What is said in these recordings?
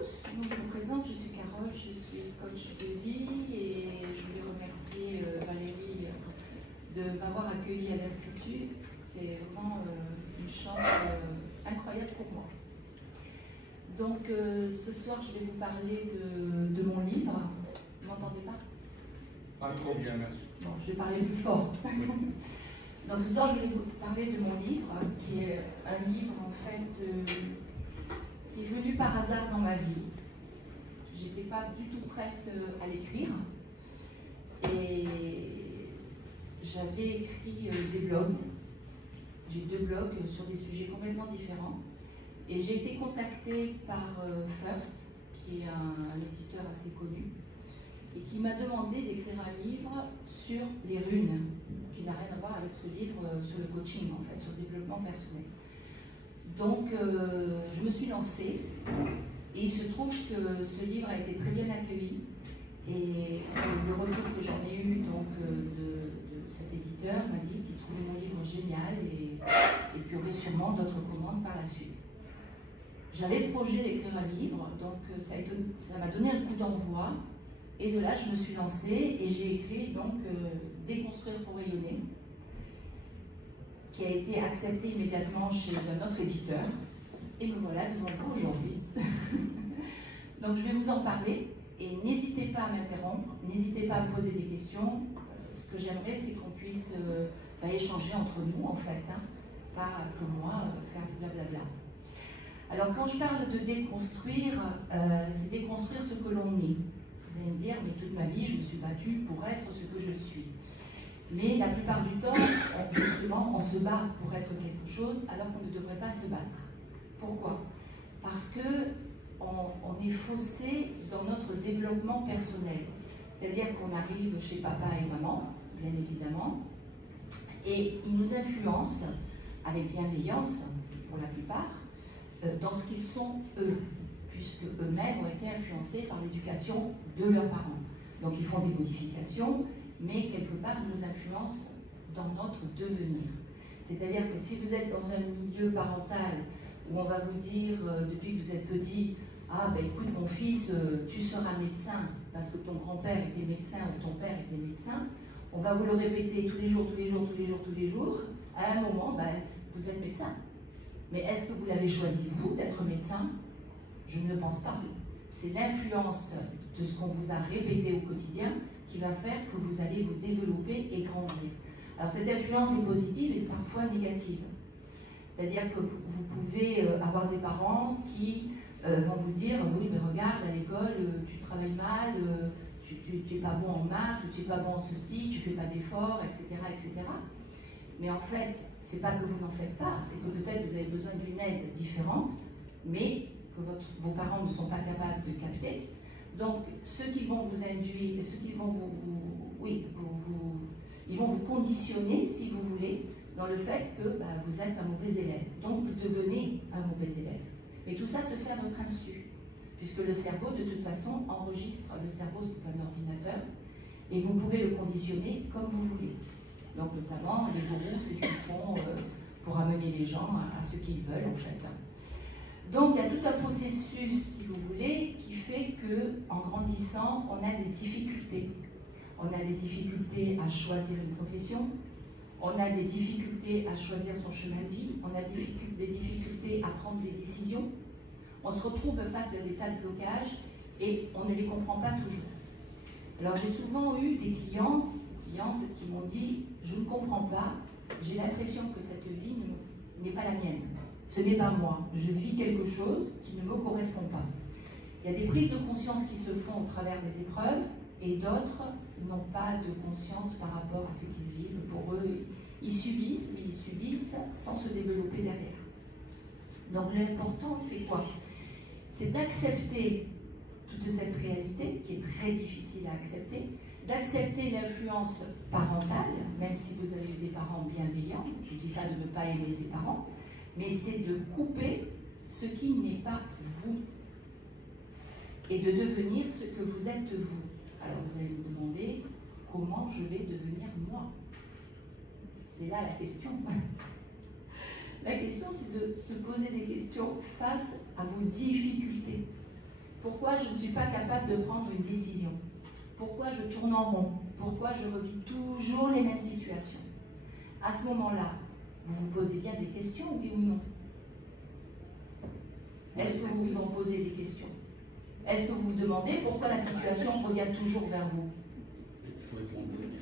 tous, donc je me présente, je suis Carole, je suis coach de vie et je voulais remercier Valérie de m'avoir accueillie à l'Institut. C'est vraiment une chance incroyable pour moi. Donc ce soir je vais vous parler de mon livre. Vous m'entendez pas? Ah, trop bien, merci. Bon, je vais parler plus fort. Donc ce soir je voulais vous parler de mon livre, qui est un livre en fait qui est venu par hasard dans ma vie. J'étais pas du tout prête à l'écrire et j'avais écrit des blogs. J'ai 2 blogs sur des sujets complètement différents et j'ai été contactée par First, qui est un éditeur assez connu et qui m'a demandé d'écrire un livre sur les runes, qui n'a rien à voir avec ce livre sur le coaching en fait, sur le développement personnel. Donc je me suis lancée et il se trouve que ce livre a été très bien accueilli et le retour que j'en ai eu donc, de cet éditeur m'a dit qu'il trouvait mon livre génial et qu'il y aurait sûrement d'autres commandes par la suite. J'avais le projet d'écrire un livre, donc ça m'a donné un coup d'envoi et de là je me suis lancée et j'ai écrit donc Déconstruire pour rayonner, qui a été accepté immédiatement chez un autre éditeur. Et me voilà devant vous aujourd'hui. Donc je vais vous en parler et n'hésitez pas à m'interrompre, n'hésitez pas à me poser des questions. Ce que j'aimerais, c'est qu'on puisse échanger entre nous en fait, hein, pas que moi faire blablabla. Alors quand je parle de déconstruire, c'est déconstruire ce que l'on est. Vous allez me dire, mais toute ma vie, je me suis battue pour être ce que je suis. Mais la plupart du temps, justement, on se bat pour être quelque chose alors qu'on ne devrait pas se battre. Pourquoi? Parce qu'on est faussé dans notre développement personnel. C'est-à-dire qu'on arrive chez papa et maman, bien évidemment, et ils nous influencent avec bienveillance, pour la plupart, dans ce qu'ils sont eux, puisque eux-mêmes ont été influencés par l'éducation de leurs parents. Donc ils font des modifications, mais quelque part ils nous influencent dans notre devenir. C'est-à-dire que si vous êtes dans un milieu parental où on va vous dire depuis que vous êtes petit, ah ben écoute mon fils, tu seras médecin parce que ton grand-père était médecin ou ton père était médecin, on va vous le répéter tous les jours, tous les jours, tous les jours, tous les jours, à un moment, ben, vous êtes médecin. Mais est-ce que vous l'avez choisi vous d'être médecin? Je ne pense pas. C'est l'influence de ce qu'on vous a répété au quotidien qui va faire que vous allez vous développer et grandir. Alors cette influence est positive et parfois négative. C'est-à-dire que vous pouvez avoir des parents qui vont vous dire « oui, mais regarde, à l'école, tu travailles mal, tu n'es pas bon en maths, tu n'es pas bon en ceci, tu ne fais pas d'efforts, etc. etc. » Mais en fait, ce n'est pas que vous n'en faites pas, c'est que peut-être vous avez besoin d'une aide différente, mais que vos parents ne sont pas capables de capter. Donc, ceux qui vont vous induire, ceux qui vont ils vont vous conditionner, si vous voulez, dans le fait que vous êtes un mauvais élève. Donc, vous devenez un mauvais élève. Et tout ça se fait à votre insu, puisque le cerveau, de toute façon, enregistre. Le cerveau, c'est un ordinateur, et vous pouvez le conditionner comme vous voulez. Donc, notamment, les gourous, c'est ce qu'ils font pour amener les gens à ce qu'ils veulent, en fait. Donc, il y a tout un processus, si vous voulez, qui fait qu'en grandissant, on a des difficultés. On a des difficultés à choisir une profession, on a des difficultés à choisir son chemin de vie, on a des difficultés à prendre des décisions. On se retrouve face à des tas de blocages et on ne les comprend pas toujours. Alors, j'ai souvent eu des clientes qui m'ont dit « je ne comprends pas, j'ai l'impression que cette vie n'est pas la mienne. Ce n'est pas moi, je vis quelque chose qui ne me correspond pas. » Il y a des prises de conscience qui se font au travers des épreuves et d'autres n'ont pas de conscience par rapport à ce qu'ils vivent. Pour eux, ils subissent, mais ils subissent sans se développer derrière. Donc l'important, c'est quoi? C'est d'accepter toute cette réalité qui est très difficile à accepter, d'accepter l'influence parentale, même si vous avez des parents bienveillants. Je ne dis pas de ne pas aimer ses parents, mais c'est de couper ce qui n'est pas vous et de devenir ce que vous êtes vous. Alors vous allez me demander comment je vais devenir moi. C'est là la question. La question, c'est de se poser des questions face à vos difficultés. Pourquoi je ne suis pas capable de prendre une décision? Pourquoi je tourne en rond? Pourquoi je revis toujours les mêmes situations? À ce moment-là, vous vous posez bien des questions, oui ou non? Est-ce que vous vous en posez des questions? Est-ce que vous vous demandez pourquoi la situation revient toujours vers vous? Il faut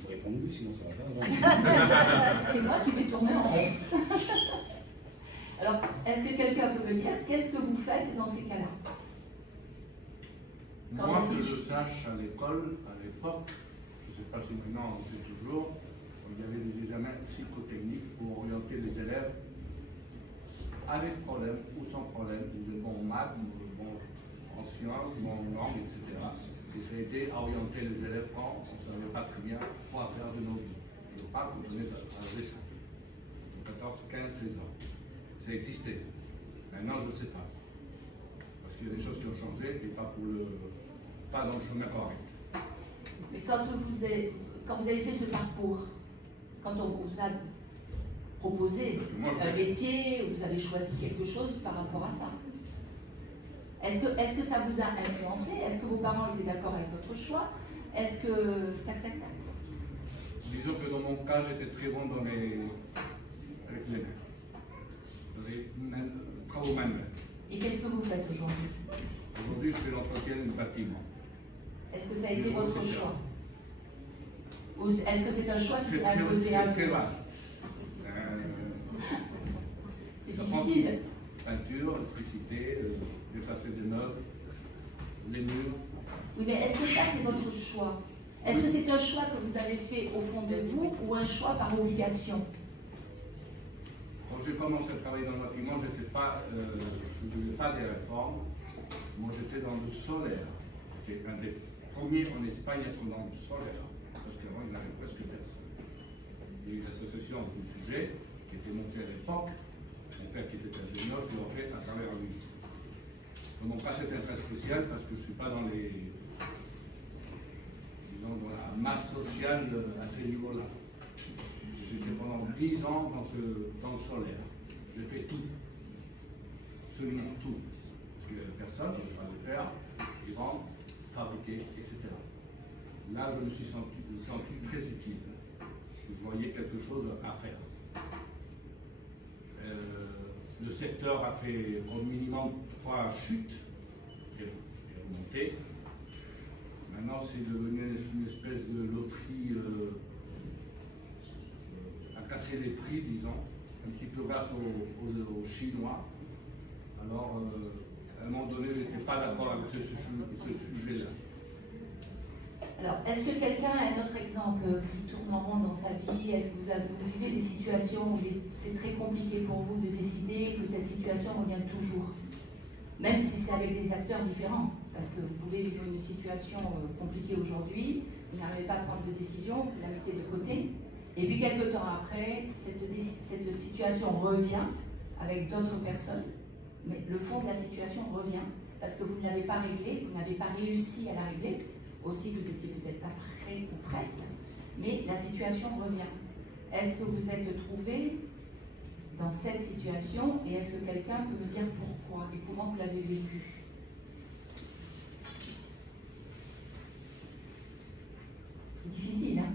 répondre oui, sinon ça va pas. C'est moi qui vais tourner en rond. Alors, est-ce que quelqu'un peut me dire qu'est-ce que vous faites dans ces cas-là? Moi, que je sache, à l'école, à l'époque, je ne sais pas si maintenant on sait toujours, il y avait des examens psychotechniques pour orienter les élèves avec problème ou sans problème. Ils disaient bon en maths, bon en sciences, bon en langue, etc. Et ça a été à orienter les élèves quand on ne savait pas très bien quoi faire de nos vies. Je parle quand on est à 14, 15, 16 ans. Ça existait. Maintenant, je ne sais pas. Parce qu'il y a des choses qui ont changé et pas dans le chemin correct. Mais quand vous avez fait ce parcours, quand on vous a proposé un métier, vous avez choisi quelque chose par rapport à ça. Est-ce que ça vous a influencé? Est-ce que vos parents étaient d'accord avec votre choix? Est-ce que... Tac, tac, tac. Disons que dans mon cas, j'étais très bon avec les mains. Travaux manuels. Et qu'est-ce que vous faites aujourd'hui? Aujourd'hui, je fais l'entretien du bâtiment. Est-ce que ça a été votre choix? Ou est-ce que c'est un choix qui s'est imposé à vous? C'est très vaste. C'est difficile. Peinture, électricité, effacer des meubles, les murs. Oui, mais est-ce que ça, c'est votre choix? Est-ce que c'est un choix que vous avez fait au fond de vous ou un choix par obligation? Quand j'ai commencé à travailler dans le bâtiment, je ne faisais pas des réformes. Moi, j'étais dans le solaire. J'étais un des premiers en Espagne à être dans le solaire. Parce qu'avant, il n'y avait presque personne. Il y a eu l'association du sujet qui était montée à l'époque. Mon père qui était ingénieur, je l'ai fait à travers lui. Dans mon cas, c'était très spécial parce que je ne suis pas dans dans la masse sociale à ce niveau-là. J'étais pendant 10 ans dans le solaire. J'ai fait tout. Absolument tout. Parce que personne ne peut pas le faire. Ils vendre, fabriquer, etc. Là, je me suis senti très utile. Je voyais quelque chose à faire. Le secteur a fait au minimum 3 chutes et remonté. Maintenant, c'est devenu une espèce de loterie à casser les prix, disons, un petit peu grâce aux Chinois. Alors, à un moment donné, je n'étais pas d'accord avec ce sujet-là. Alors, est-ce que quelqu'un a un autre exemple qui tourne en rond dans sa vie? Est-ce que vous vivez des situations où c'est très compliqué pour vous de décider, que cette situation revient toujours? Même si c'est avec des acteurs différents, parce que vous pouvez vivre une situation compliquée aujourd'hui, vous n'arrivez pas à prendre de décision, vous la mettez de côté, et puis quelques temps après, cette situation revient avec d'autres personnes, mais le fond de la situation revient, parce que vous ne l'avez pas réglée, vous n'avez pas réussi à la régler, aussi vous n'étiez peut-être pas prêt ou prête, mais la situation revient. Est-ce que vous êtes trouvé dans cette situation et est-ce que quelqu'un peut me dire pourquoi et comment vous l'avez vécu? C'est difficile, hein?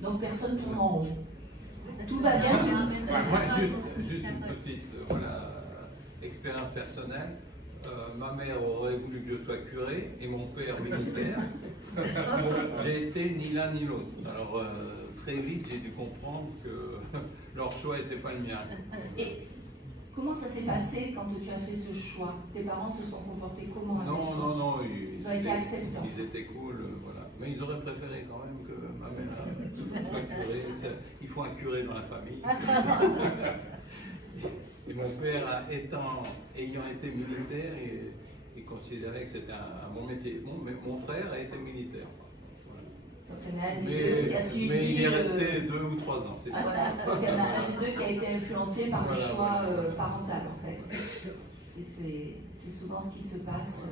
Donc personne tourne en rond. Tout va bien? Juste une petite expérience personnelle. Ma mère aurait voulu que je sois curé et mon père militaire. J'ai été ni l'un ni l'autre. Alors très vite j'ai dû comprendre que leur choix n'était pas le mien. Et comment ça s'est passé quand tu as fait ce choix? Tes parents se sont comportés comment avec toi? Non, ils ont été acceptants. Ils étaient cool, voilà. Mais ils auraient préféré quand même que ma mère soit curée. Il faut un curé dans la famille. Et mon père, ayant été militaire, il considérait que c'était un bon métier. Mon frère a été militaire. Voilà. Mais il est resté 2 ou 3 ans. Voilà. Donc il y en a un des deux qui a été influencé par le choix parental, en fait. C'est souvent ce qui se passe.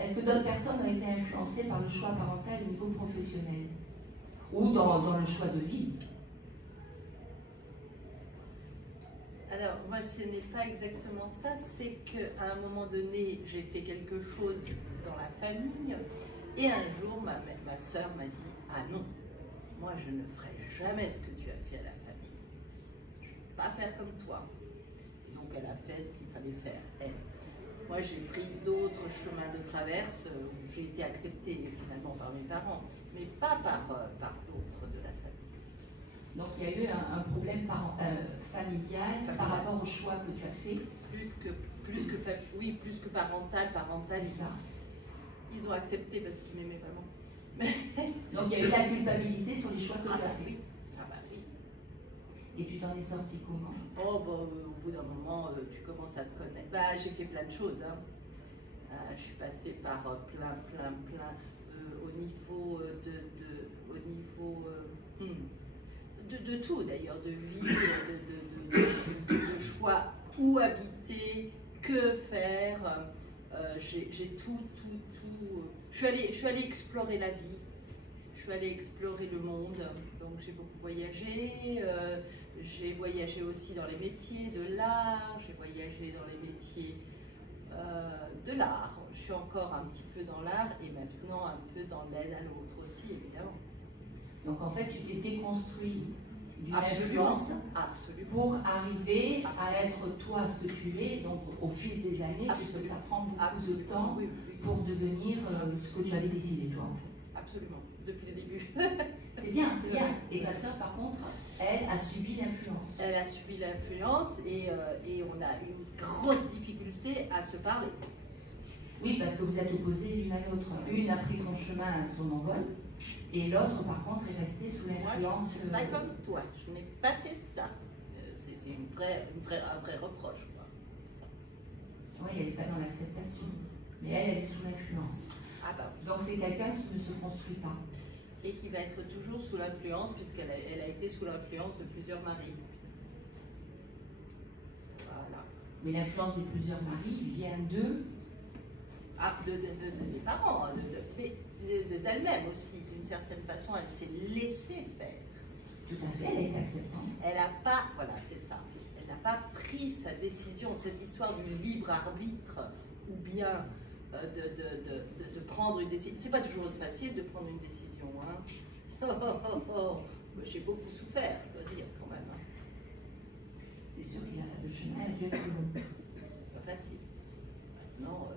Est-ce que d'autres personnes ont été influencées par le choix parental au niveau professionnel? Ou dans le choix de vie? Alors, moi, ce n'est pas exactement ça. C'est qu'à un moment donné, j'ai fait quelque chose dans la famille. Et un jour, ma sœur m'a dit, ah non, moi, je ne ferai jamais ce que tu as fait à la famille. Je ne vais pas faire comme toi. Et donc, elle a fait ce qu'il fallait faire, elle. Moi, j'ai pris d'autres chemins de traverse où j'ai été acceptée finalement par mes parents, mais pas par d'autres de la famille. Donc il y a eu un problème familial par rapport au choix que tu as fait. Plus que parental, C'est ça. Ils ont accepté parce qu'ils m'aimaient vraiment. Donc il y a eu la culpabilité sur les choix que tu as fait. Oui. Ah bah oui. Et tu t'en es sorti comment? Oh bah, au bout d'un moment, tu commences à te connaître. Bah, j'ai fait plein de choses. Hein. Je suis passée par plein au niveau de tout d'ailleurs, de vie, de choix, où habiter, que faire. J'ai tout. Je suis allée explorer la vie. Je suis allée explorer le monde, donc j'ai beaucoup voyagé. J'ai voyagé aussi dans les métiers de l'art, j'ai voyagé dans les métiers de l'art. Je suis encore un petit peu dans l'art et maintenant un peu dans l'aide à l'autre aussi, évidemment. Donc en fait, tu t'es déconstruit d'une Absolument. influence pour arriver à être toi ce que tu es, donc au fil des années, puisque ça prend beaucoup de temps pour devenir ce que tu avais décidé toi en fait. Absolument, depuis le début. C'est bien, c'est bien. Et ta sœur, par contre, elle a subi l'influence. Elle a subi l'influence et on a eu une grosse difficulté à se parler. Oui, parce que vous êtes opposés l'une à l'autre. Une a pris son chemin, son envol, et l'autre, par contre, est restée sous l'influence. Pas comme toi, je n'ai pas fait ça. C'est un vrai reproche. Oui, elle n'est pas dans l'acceptation. Mais elle est sous l'influence. Ah bah. Donc c'est quelqu'un qui ne se construit pas. Et qui va être toujours sous l'influence, puisqu'elle a été sous l'influence de plusieurs maris. Voilà. Mais l'influence des plusieurs maris vient d'eux. Ah, des parents, d'elle-même aussi. D'une certaine façon, elle s'est laissée faire. Tout à fait, elle est acceptante. Elle n'a pas, voilà, c'est ça. Elle n'a pas pris sa décision. Cette histoire du libre arbitre, ou bien de prendre une décision. C'est pas toujours facile de prendre une décision. Hein. J'ai beaucoup souffert, je dois dire, quand même. Hein. C'est sûr que le chemin a dû être long. Pas facile. Maintenant,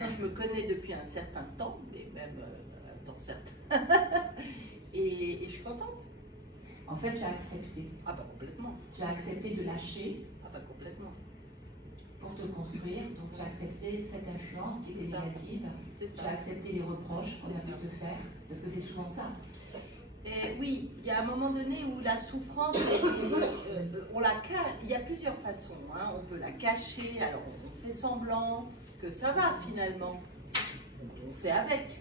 je me connais depuis un certain temps, mais même un temps certain. et je suis contente. En fait, tu as accepté. Ah bah complètement. Tu as accepté de lâcher. Ah bah complètement. Pour te construire, donc tu as accepté cette influence qui était négative. Tu as accepté les reproches qu'on a pu te faire, parce que c'est souvent ça. Et oui, il y a un moment donné où la souffrance, on la cache. Il y a plusieurs façons. Hein. On peut la cacher, alors on fait semblant que ça va finalement. On fait avec.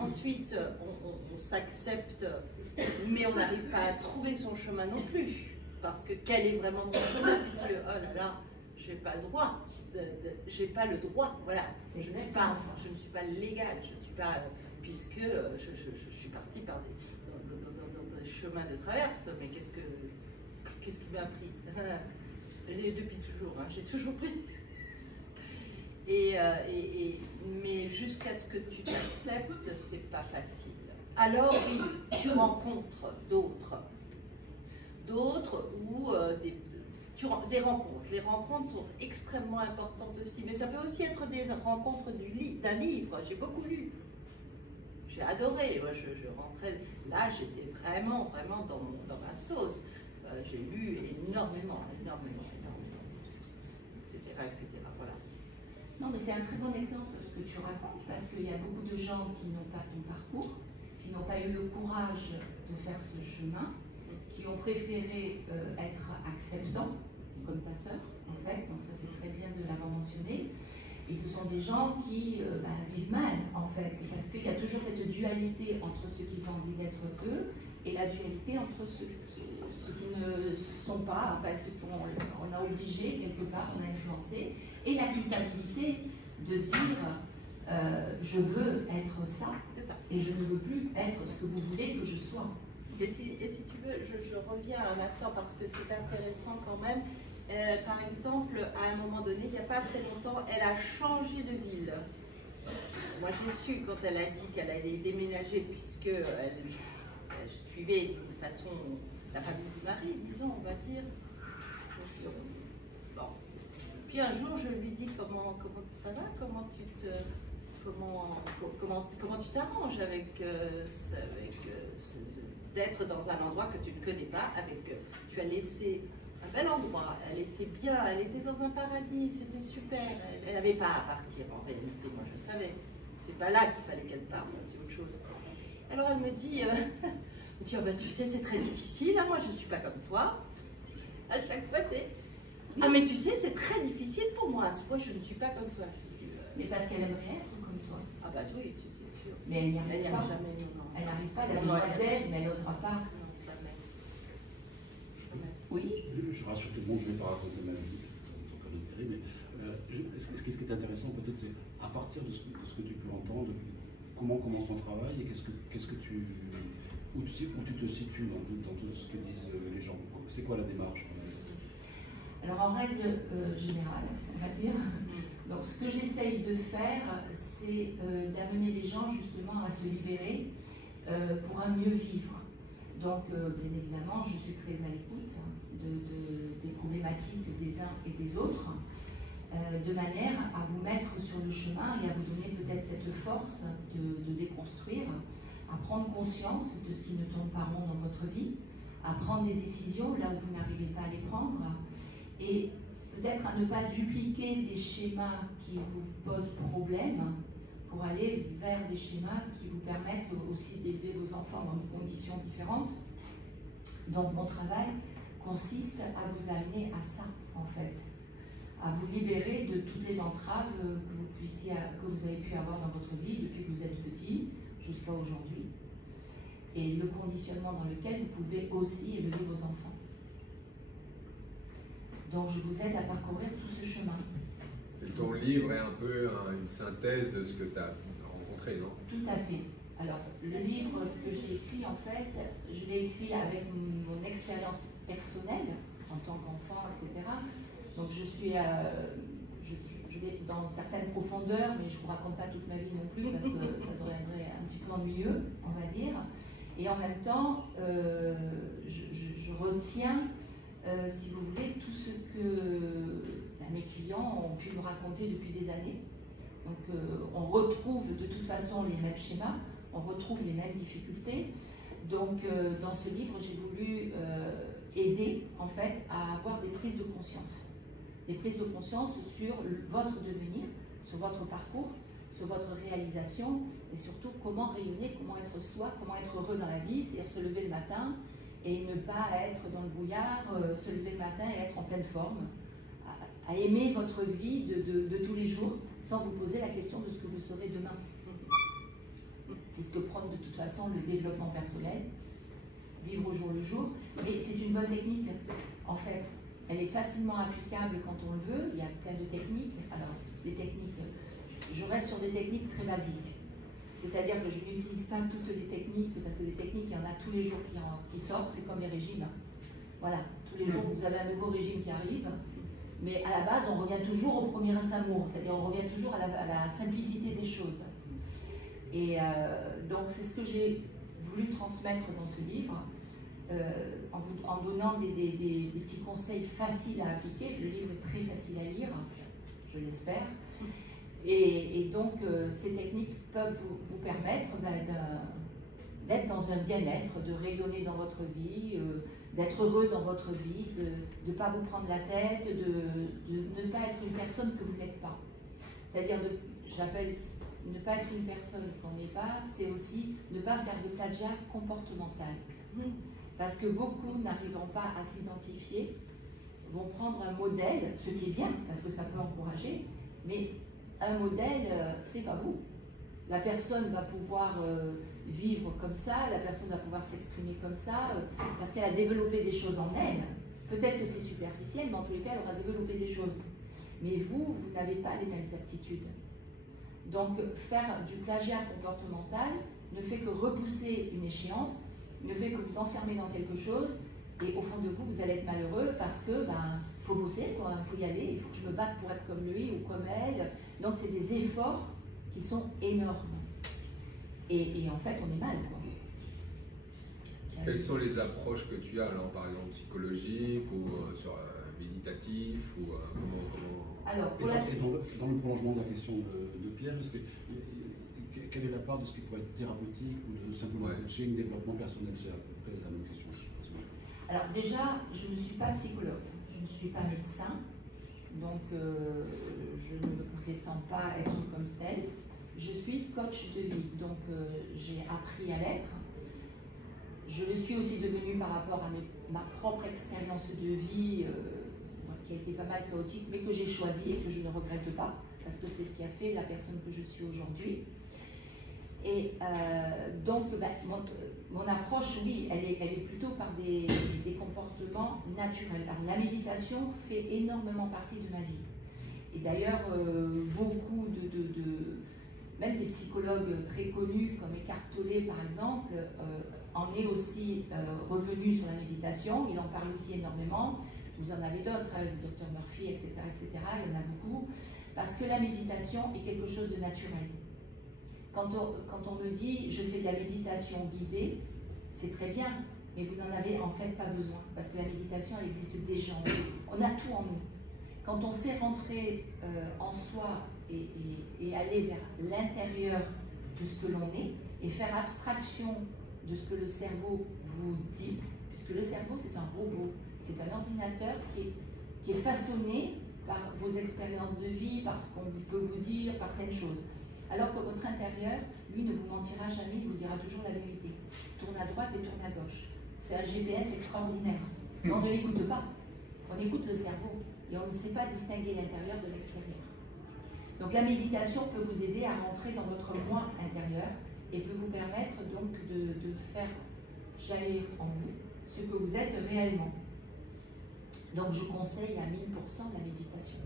Ensuite, on s'accepte, mais on n'arrive pas à trouver son chemin non plus. Parce que quel est vraiment mon chemin, puisque, oh là là, j'ai pas le droit. J'ai pas le droit, voilà. Je ne suis pas légale, je ne suis pas... puisque je suis partie par des chemins de traverse, mais qu'est-ce qui m'a pris? Depuis toujours, hein, j'ai toujours pris. Mais jusqu'à ce que tu t'acceptes, c'est pas facile. Alors oui, tu rencontres d'autres ou des rencontres. Les rencontres sont extrêmement importantes aussi, mais ça peut aussi être des rencontres d'un livre. J'ai beaucoup lu. J'ai adoré. Moi, je rentrais là, j'étais vraiment dans ma sauce. J'ai lu énormément, etc. Voilà. Non, mais c'est un très bon exemple ce que tu racontes, parce qu'il y a beaucoup de gens qui n'ont pas ton parcours, qui n'ont pas eu le courage de faire ce chemin, qui ont préféré être acceptants, comme ta sœur, en fait, donc ça c'est très bien de l'avoir mentionné. Et ce sont des gens qui vivent mal, en fait, parce qu'il y a toujours cette dualité entre ceux qui ont envie d'être eux et la dualité entre ceux qui ne sont pas, enfin, ceux qu'on a obligés, quelque part, on a influencé, et la culpabilité de dire je veux être ça, et je ne veux plus être ce que vous voulez que je sois. Et si tu veux, je reviens à Maxence parce que c'est intéressant quand même. Par exemple, à un moment donné, il n'y a pas très longtemps, elle a changé de ville. Moi, j'ai su quand elle a dit qu'elle allait déménager, puisqu'elle suivait d'une façon la famille du mari, disons, on va dire. Bon. Puis un jour, je lui dis comment ça va, comment tu t'arranges avec, d'être dans un endroit que tu ne connais pas, tu as laissé un bel endroit, elle était bien, elle était dans un paradis, c'était super, elle n'avait pas à partir en réalité, moi je savais, c'est pas là qu'il fallait qu'elle parte, c'est autre chose. Alors elle me dit, oh, ben, tu sais c'est très difficile, hein, moi je ne suis pas comme toi, à chaque fois c'est, ah mais tu sais c'est très difficile pour moi, à ce point je ne suis pas comme toi. Je dis, mais parce qu'elle aimerait être comme toi. Ah bah oui, c'est sûr. Mais elle n'y arrive pas. Jamais, non. Elle n'arrive pas, elle a besoin d'aide, mais elle n'osera pas. Non, jamais. Oui. Je rassure tout le monde, je ne vais pas raconter ma vie, en cas d'intérêt, mais ce qui est intéressant peut-être, c'est à partir de ce que tu peux entendre, comment commence ton travail et où tu te situes dans tout ce que disent les gens. C'est quoi la démarche? Alors en règle générale, on va dire, donc ce que j'essaye de faire, c'est d'amener les gens justement à se libérer pour un mieux vivre. Donc bien évidemment, je suis très à l'écoute des problématiques des uns et des autres, de manière à vous mettre sur le chemin et à vous donner peut-être cette force de déconstruire, à prendre conscience de ce qui ne tourne pas rond dans votre vie, à prendre des décisions là où vous n'arrivez pas à les prendre, et peut-être à ne pas dupliquer des schémas qui vous posent problème pour aller vers des schémas qui vous permettent aussi d'élever vos enfants dans des conditions différentes. Donc mon travail consiste à vous amener à ça, en fait, à vous libérer de toutes les entraves que vous avez pu avoir dans votre vie depuis que vous êtes petit jusqu'à aujourd'hui, et le conditionnement dans lequel vous pouvez aussi élever vos enfants. Donc je vous aide à parcourir tout ce chemin. Et ton livre est un peu une synthèse de ce que tu as rencontré, non? Tout à fait. Alors, le livre que j'ai écrit, en fait, je l'ai écrit avec mon expérience personnelle en tant qu'enfant, etc. Donc je suis, je vais dans certaines profondeurs, mais je ne vous raconte pas toute ma vie non plus, parce que ça deviendrait un petit peu ennuyeux, on va dire. Et en même temps, je retiens, si vous voulez, tout ce que mes clients ont pu me raconter depuis des années. Donc on retrouve de toute façon les mêmes schémas, on retrouve les mêmes difficultés. Donc dans ce livre, j'ai voulu aider en fait à avoir des prises de conscience. Des prises de conscience sur votre devenir, sur votre parcours, sur votre réalisation et surtout comment rayonner, comment être soi, comment être heureux dans la vie, c'est-à-dire se lever le matin et ne pas être dans le brouillard, se lever le matin et être en pleine forme, à aimer votre vie de tous les jours sans vous poser la question de ce que vous serez demain. C'est ce que prône de toute façon le développement personnel, vivre au jour le jour, mais c'est une bonne technique en fait. Elle est facilement applicable quand on le veut, il y a plein de techniques. Alors, des techniques, je reste sur des techniques très basiques. C'est-à-dire que je n'utilise pas toutes les techniques, parce que des techniques, il y en a tous les jours qui sortent, c'est comme les régimes. Voilà, tous les jours vous avez un nouveau régime qui arrive, mais à la base, on revient toujours au premier amour, c'est-à-dire on revient toujours à la simplicité des choses. Et donc, c'est ce que j'ai voulu transmettre dans ce livre. En donnant des petits conseils faciles à appliquer. Le livre est très facile à lire, je l'espère. Et donc, ces techniques peuvent vous permettre d'être dans un bien-être, de rayonner dans votre vie, d'être heureux dans votre vie, de ne pas vous prendre la tête, de ne pas être une personne que vous n'êtes pas. C'est-à-dire, j'appelle ne pas être une personne qu'on n'est pas, c'est aussi ne pas faire de plagiat comportemental. Parce que beaucoup n'arriveront pas à s'identifier, vont prendre un modèle, ce qui est bien, parce que ça peut encourager, mais un modèle, c'est pas vous. La personne va pouvoir vivre comme ça, la personne va pouvoir s'exprimer comme ça, parce qu'elle a développé des choses en elle. Peut-être que c'est superficiel, mais en tous les cas, elle aura développé des choses. Mais vous n'avez pas les mêmes aptitudes. Donc, faire du plagiat comportemental ne fait que repousser une échéance, ne fait que vous enfermer dans quelque chose, et au fond de vous, vous allez être malheureux parce que, faut bosser, quoi, faut y aller, il faut que je me batte pour être comme lui ou comme elle. Donc c'est des efforts qui sont énormes. Et en fait, on est mal, quoi. Quelles sont les approches que tu as, alors, par exemple, psychologiques ou méditatif ou comment... Alors, dans le prolongement de la question de Pierre, quelle est la part de ce qui pourrait être thérapeutique ou de simplement coaching, développement personnel? C'est à peu près la même question, je pense. Alors déjà, je ne suis pas psychologue, je ne suis pas médecin, donc je ne me prétends pas être comme tel. Je suis coach de vie, donc j'ai appris à l'être. Je le suis aussi devenue par rapport à ma propre expérience de vie, qui a été pas mal chaotique, mais que j'ai choisi et que je ne regrette pas, parce que c'est ce qui a fait la personne que je suis aujourd'hui. Et donc, mon approche, oui, elle est plutôt par des comportements naturels. Alors, la méditation fait énormément partie de ma vie. Et d'ailleurs, beaucoup même des psychologues très connus, comme Eckhart Tolle par exemple, en est aussi revenu sur la méditation. Il en parle aussi énormément. Vous en avez d'autres, avec le Dr Murphy, etc., etc. Il y en a beaucoup. Parce que la méditation est quelque chose de naturel. Quand on me dit je fais de la méditation guidée, c'est très bien, mais vous n'en avez en fait pas besoin, parce que la méditation elle existe déjà en nous. On a tout en nous. Quand on sait rentrer en soi et aller vers l'intérieur de ce que l'on est, et faire abstraction de ce que le cerveau vous dit, puisque le cerveau c'est un robot, c'est un ordinateur qui est façonné par vos expériences de vie, par ce qu'on peut vous dire, par plein de choses. Alors que votre intérieur, lui, ne vous mentira jamais, il vous dira toujours la vérité. Tourne à droite et tourne à gauche. C'est un GPS extraordinaire. Mais on ne l'écoute pas. On écoute le cerveau et on ne sait pas distinguer l'intérieur de l'extérieur. Donc la méditation peut vous aider à rentrer dans votre moi intérieur et peut vous permettre donc de faire jaillir en vous ce que vous êtes réellement. Donc je conseille à 1000% la méditation.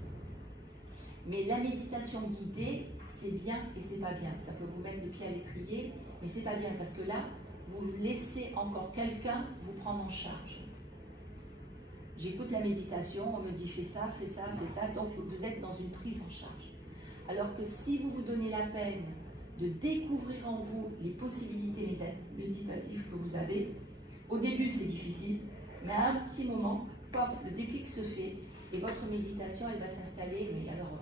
Mais la méditation guidée, c'est bien et c'est pas bien. Ça peut vous mettre les pieds à l'étrier, mais c'est pas bien parce que là, vous laissez encore quelqu'un vous prendre en charge. J'écoute la méditation, on me dit fais ça, fais ça, fais ça, donc vous êtes dans une prise en charge. Alors que si vous vous donnez la peine de découvrir en vous les possibilités méditatives que vous avez, au début c'est difficile, mais à un petit moment, pop, le déclic se fait et votre méditation elle va s'installer, mais alors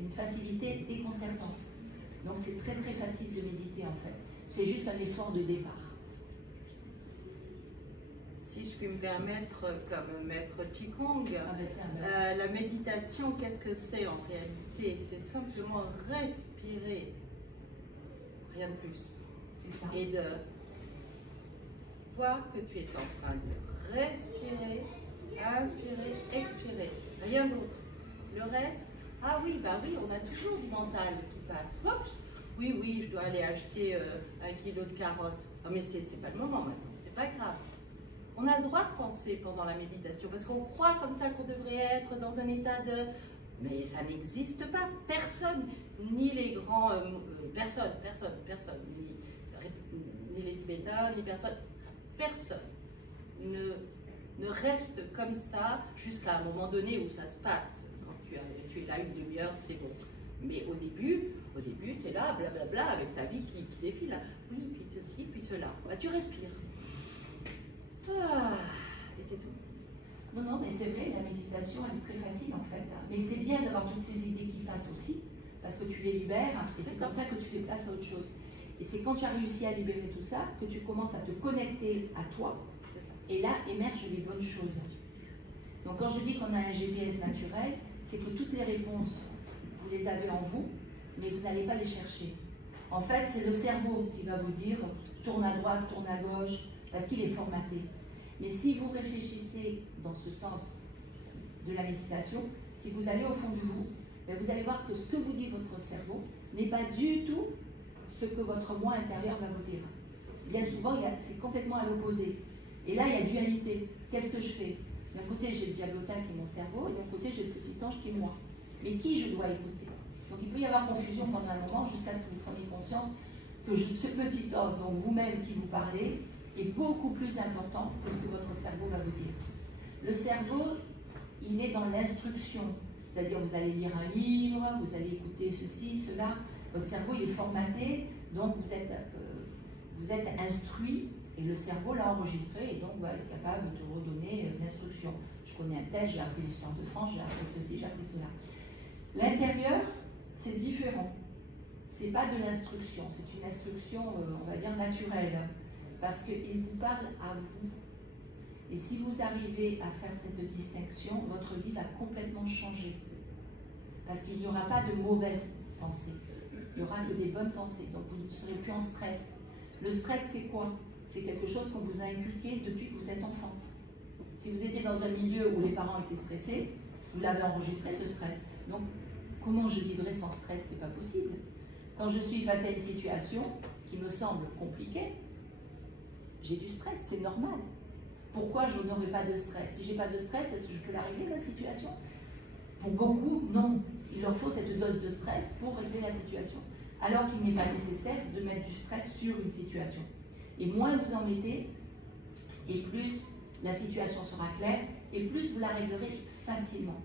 une facilité déconcertante. Donc c'est très très facile de méditer en fait. C'est juste un effort de départ. Si je puis me permettre, comme maître Qigong, tiens, la méditation, qu'est-ce que c'est en réalité? C'est simplement respirer, rien de plus. C'est ça. Et de voir que tu es en train de respirer, inspirer, expirer, rien d'autre. Le reste, ah oui, bah oui, on a toujours du mental qui passe. Oups, oui, je dois aller acheter 1 kilo de carottes. Ah, mais c'est pas le moment maintenant, c'est pas grave. On a le droit de penser pendant la méditation, parce qu'on croit comme ça qu'on devrait être dans un état de... Mais ça n'existe pas. Personne, ni les grands... personne, ni les Tibétains, ni personne ne reste comme ça jusqu'à un moment donné où ça se passe. Quand tu es là 1 demi-heure, c'est bon. Mais au début tu es là, blablabla, avec ta vie qui défile. Là. Oui, puis ceci, puis cela. Bah, tu respires. Ah, et c'est tout. Non, mais c'est vrai, la méditation, elle est très facile en fait. Mais c'est bien d'avoir toutes ces idées qui passent aussi, parce que tu les libères, et c'est comme ça que tu fais place à autre chose. Et c'est quand tu as réussi à libérer tout ça, que tu commences à te connecter à toi, et là émergent les bonnes choses. Donc quand je dis qu'on a un GPS naturel, c'est que toutes les réponses, vous les avez en vous, mais vous n'allez pas les chercher. En fait, c'est le cerveau qui va vous dire, tourne à droite, tourne à gauche, parce qu'il est formaté. Mais si vous réfléchissez dans ce sens de la méditation, si vous allez au fond de vous, vous allez voir que ce que vous dit votre cerveau n'est pas du tout ce que votre moi intérieur va vous dire. Bien souvent, c'est complètement à l'opposé. Et là, il y a dualité. Qu'est-ce que je fais? D'un côté, j'ai le diablotin qui est mon cerveau, et d'un côté, j'ai le petit ange qui est moi. Mais qui je dois écouter? Donc il peut y avoir confusion pendant un moment, jusqu'à ce que vous preniez conscience que ce petit ange, donc vous-même qui vous parlez, est beaucoup plus important que ce que votre cerveau va vous dire. Le cerveau, il est dans l'instruction, c'est-à-dire vous allez lire un livre, vous allez écouter ceci, cela, votre cerveau il est formaté, donc vous êtes instruit, et le cerveau l'a enregistré, et donc va être capable de redonner l'instruction. Je connais un tel, j'ai appris l'histoire de France, j'ai appris ceci, j'ai appris cela. L'intérieur, c'est différent. C'est pas de l'instruction, c'est une instruction, on va dire, naturelle, parce qu'il vous parle à vous. Et si vous arrivez à faire cette distinction, votre vie va complètement changer. Parce qu'il n'y aura pas de mauvaises pensées, il n'y aura que des bonnes pensées, donc vous ne serez plus en stress. Le stress, c'est quoi? C'est quelque chose qu'on vous a inculqué depuis que vous êtes enfant. Si vous étiez dans un milieu où les parents étaient stressés, vous l'avez enregistré, ce stress. Donc, comment je vivrai sans stress? C'est pas possible. Quand je suis face à une situation qui me semble compliquée, j'ai du stress, c'est normal. Pourquoi je n'aurai pas de stress? Si j'ai pas de stress, est-ce que je peux la régler, la situation? Pour beaucoup, non. Il leur faut cette dose de stress pour régler la situation. Alors qu'il n'est pas nécessaire de mettre du stress sur une situation. Et moins vous en mettez, et plus la situation sera claire, et plus vous la réglerez facilement.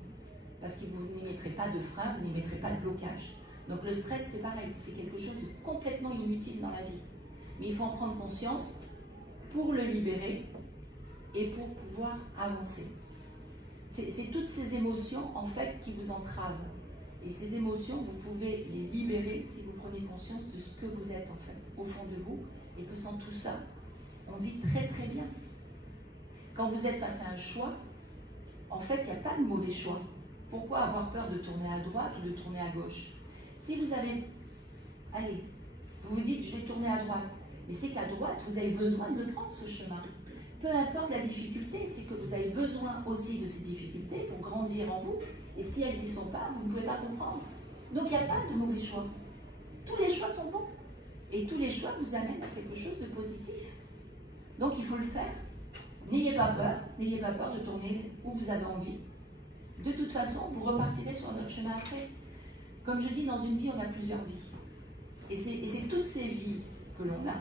Parce que vous n'y mettrez pas de frein, vous n'y mettrez pas de blocage. Donc le stress, c'est pareil, c'est quelque chose de complètement inutile dans la vie. Mais il faut en prendre conscience pour le libérer et pour pouvoir avancer. C'est toutes ces émotions, en fait, qui vous entravent. Et ces émotions, vous pouvez les libérer si vous prenez conscience de ce que vous êtes, en fait, au fond de vous, et que sans tout ça, on vit très très bien. Quand vous êtes face à un choix, en fait, il n'y a pas de mauvais choix. Pourquoi avoir peur de tourner à droite ou de tourner à gauche? Si vous avez, allez, vous vous dites, je vais tourner à droite, mais c'est qu'à droite, vous avez besoin de prendre ce chemin. Peu importe la difficulté, c'est que vous avez besoin aussi de ces difficultés pour grandir en vous, et si elles n'y sont pas, vous ne pouvez pas comprendre. Donc il n'y a pas de mauvais choix. Tous les choix sont bons, et tous les choix vous amènent à quelque chose de positif. Donc il faut le faire. N'ayez pas peur de tourner où vous avez envie. De toute façon, vous repartirez sur notre chemin après. Comme je dis, dans une vie, on a plusieurs vies. Et c'est toutes ces vies que l'on a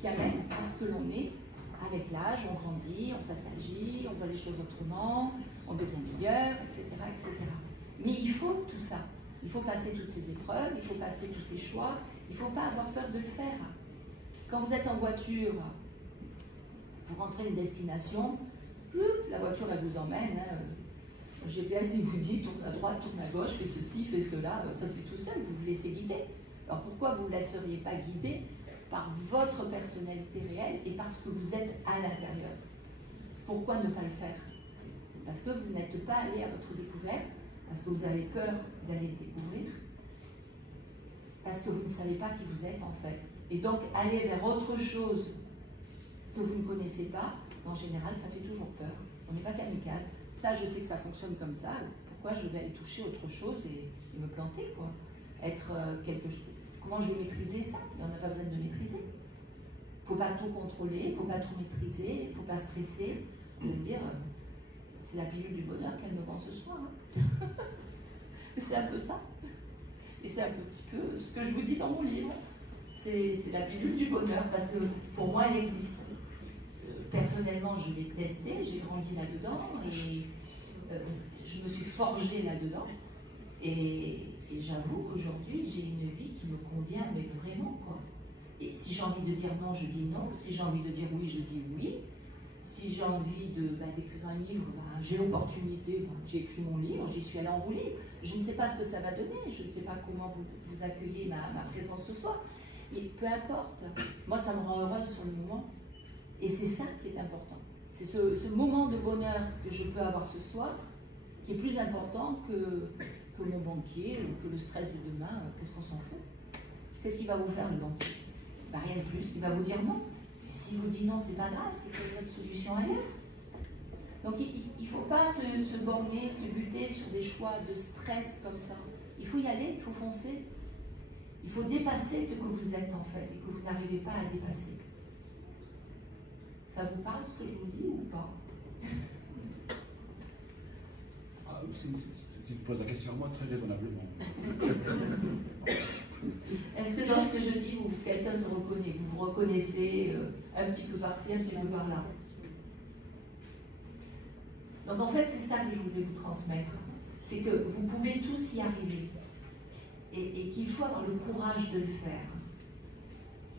qui amènent à ce que l'on est. Avec l'âge, on grandit, on s'assagit, on voit les choses autrement, on devient meilleur, etc., etc. Mais il faut tout ça. Il faut passer toutes ces épreuves, il faut passer tous ces choix. Il ne faut pas avoir peur de le faire. Quand vous êtes en voiture, vous rentrez une destination, la voiture, elle vous emmène. Le GPS, il vous dit, tourne à droite, tourne à gauche, fais ceci, fais cela. Ça se fait tout seul, vous vous laissez guider. Alors pourquoi vous ne vous laisseriez pas guider par votre personnalité réelle et parce que vous êtes à l'intérieur? Pourquoi ne pas le faire? Parce que vous n'êtes pas allé à votre découverte, parce que vous avez peur d'aller découvrir, parce que vous ne savez pas qui vous êtes en fait. Et donc aller vers autre chose que vous ne connaissez pas, en général, ça fait toujours peur. On n'est pas kamikaze. Ça, je sais que ça fonctionne comme ça. Pourquoi je vais aller toucher autre chose et me planter, quoi? Être quelque chose. Comment je vais maîtriser ça? On n'a pas besoin de maîtriser. Il ne faut pas tout contrôler, il ne faut pas tout maîtriser, il ne faut pas stresser. On va dire, c'est la pilule du bonheur qu'elle me vend ce soir. Hein. C'est un peu ça. Et c'est un petit peu ce que je vous dis dans mon livre. C'est la pilule du bonheur, parce que pour moi, elle existe. Personnellement, je l'ai testée, j'ai grandi là-dedans, et je me suis forgée là-dedans. Et j'avoue qu'aujourd'hui, j'ai une vie qui me convient, mais vraiment, quoi. Et si j'ai envie de dire non, je dis non. Si j'ai envie de dire oui, je dis oui. Si j'ai envie d'écrire un livre, j'ai l'opportunité, j'ai écrit mon livre, j'y suis allée en roue libre. Je ne sais pas ce que ça va donner, je ne sais pas comment vous accueillez ma présence ce soir. Mais peu importe, moi ça me rend heureuse sur le moment. Et c'est ça qui est important. C'est ce moment de bonheur que je peux avoir ce soir qui est plus important que mon banquier ou que le stress de demain. Qu'est-ce qu'on s'en fout? Qu'est-ce qu'il va vous faire le banquier? Rien de plus, il va vous dire non. Et s'il vous dit non, c'est pas grave, c'est qu'il y a une autre solution ailleurs. Donc il ne faut pas se borner, se buter sur des choix de stress comme ça. Il faut y aller, il faut foncer. Il faut dépasser ce que vous êtes en fait et que vous n'arrivez pas à dépasser. Ça vous parle ce que je vous dis ou pas? Si tu me poses la question à moi, très raisonnablement. Est-ce que dans ce que je dis, quelqu'un se reconnaît? Vous vous reconnaissez un petit peu par-ci, un petit peu par-là? Donc en fait, c'est ça que je voulais vous transmettre. C'est que vous pouvez tous y arriver. Et qu'il faut avoir le courage de le faire.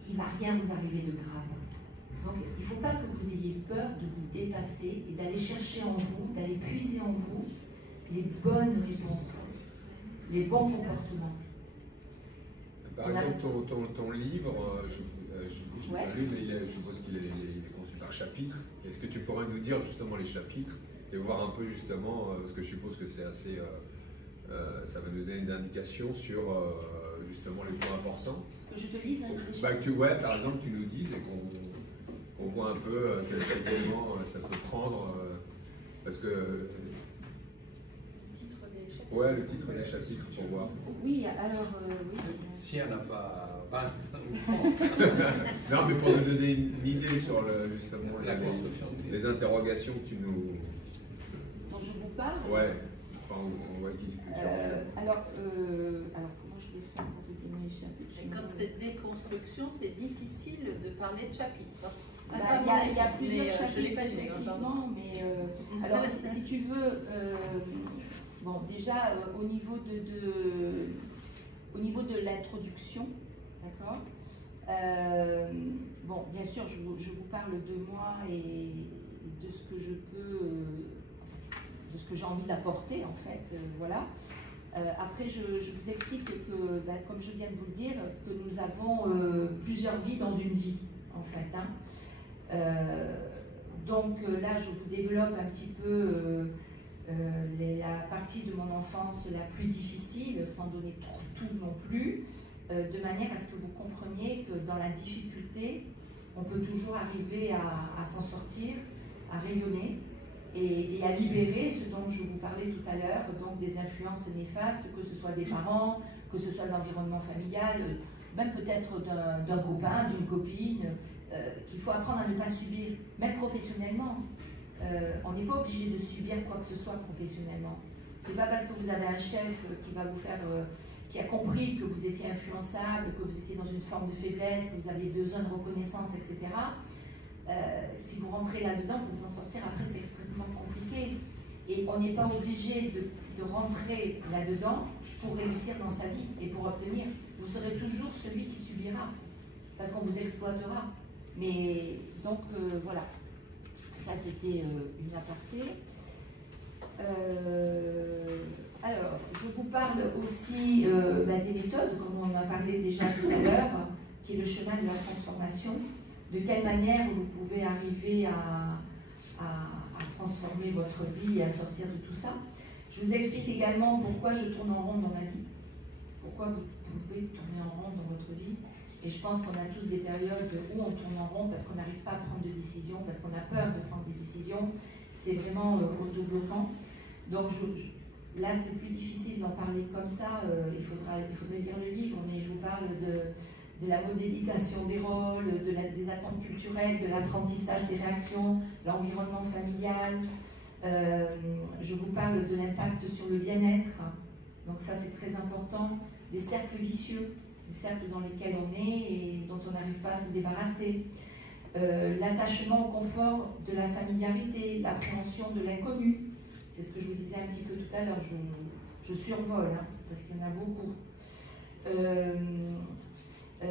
Il ne va rien vous arriver de grave. Donc il ne faut pas que vous ayez peur de vous dépasser et d'aller chercher en vous, d'aller puiser en vous les bonnes réponses, les bons comportements. Par exemple, ton livre, je n'ai pas lu, mais je suppose qu'il est conçu par chapitre. Est-ce que tu pourrais nous dire justement les chapitres et voir un peu justement, parce que je suppose que c'est assez, ça va nous donner une indication sur justement les points importants. Que je te lise les chapitres. Ouais, par exemple, tu nous dises et qu'on voit un peu quel élément ça peut prendre, parce que... Ouais, le titre des chapitres pour voir. Oui, alors, oui. Si elle n'a pas 25 Non, mais pour nous donner une idée sur justement la construction les interrogations que tu nous... Dont je vous parle. Ouais. Enfin, alors, comment je vais faire pour vous donner les chapitres? Mais quand c'est déconstruction, c'est difficile de parler de chapitres. Il y a plusieurs chapitres, je l'ai pas lu, effectivement, mais alors, si tu veux... Bon, déjà, au niveau de l'introduction, d'accord, bon, bien sûr, je vous parle de moi et de ce que je peux, de ce que j'ai envie d'apporter, en fait, voilà. Après, je vous explique que, comme je viens de vous le dire, que nous avons plusieurs vies dans une vie, en fait, hein. Donc là, je vous développe un petit peu... la partie de mon enfance la plus difficile, sans donner tout non plus, de manière à ce que vous compreniez que dans la difficulté, on peut toujours arriver à s'en sortir, à rayonner et à libérer ce dont je vous parlais tout à l'heure, donc des influences néfastes, que ce soit des parents, que ce soit de l'environnement familial, même peut-être d'un copain, d'une copine, qu'il faut apprendre à ne pas subir, même professionnellement. On n'est pas obligé de subir quoi que ce soit professionnellement. C'est pas parce que vous avez un chef qui va vous faire, qui a compris que vous étiez influençable, que vous étiez dans une forme de faiblesse, que vous aviez besoin de reconnaissance, etc. Si vous rentrez là-dedans, pour vous en sortir après, c'est extrêmement compliqué. Et on n'est pas obligé de rentrer là-dedans pour réussir dans sa vie et pour obtenir. Vous serez toujours celui qui subira, parce qu'on vous exploitera. Mais donc, voilà. Ça, c'était une aparté. Alors, je vous parle aussi des méthodes, comme on en a parlé déjà tout à l'heure, qui est le chemin de la transformation. De quelle manière vous pouvez arriver à transformer votre vie et à sortir de tout ça. Je vous explique également pourquoi je tourne en rond dans ma vie. Pourquoi vous pouvez tourner en rond dans votre vie. Et je pense qu'on a tous des périodes où on tourne en rond parce qu'on n'arrive pas à prendre de décision, parce qu'on a peur de prendre des décisions. C'est vraiment autobloquant. Donc là, c'est plus difficile d'en parler comme ça. Il faudrait lire le livre, mais je vous parle de la modélisation des rôles, des attentes culturelles, de l'apprentissage des réactions, l'environnement familial. Je vous parle de l'impact sur le bien-être. Donc ça, c'est très important. Des cercles vicieux. Des cercles dans lesquels on est et dont on n'arrive pas à se débarrasser. L'attachement au confort de la familiarité, l'appréhension de l'inconnu. C'est ce que je vous disais un petit peu tout à l'heure, je survole, hein, parce qu'il y en a beaucoup.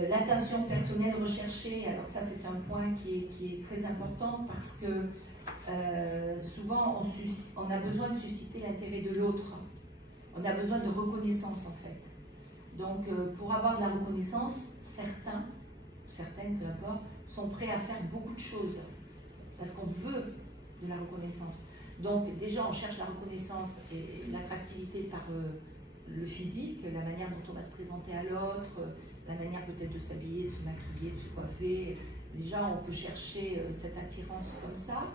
L'attention personnelle recherchée, alors ça c'est un point qui est très important parce que souvent on a besoin de susciter l'intérêt de l'autre. On a besoin de reconnaissance en fait. Donc, pour avoir de la reconnaissance, certaines, peu importe, sont prêts à faire beaucoup de choses parce qu'on veut de la reconnaissance. Donc, déjà, on cherche la reconnaissance et l'attractivité par le physique, la manière dont on va se présenter à l'autre, la manière peut-être de s'habiller, de se maquiller, de se coiffer. Déjà, on peut chercher cette attirance comme ça.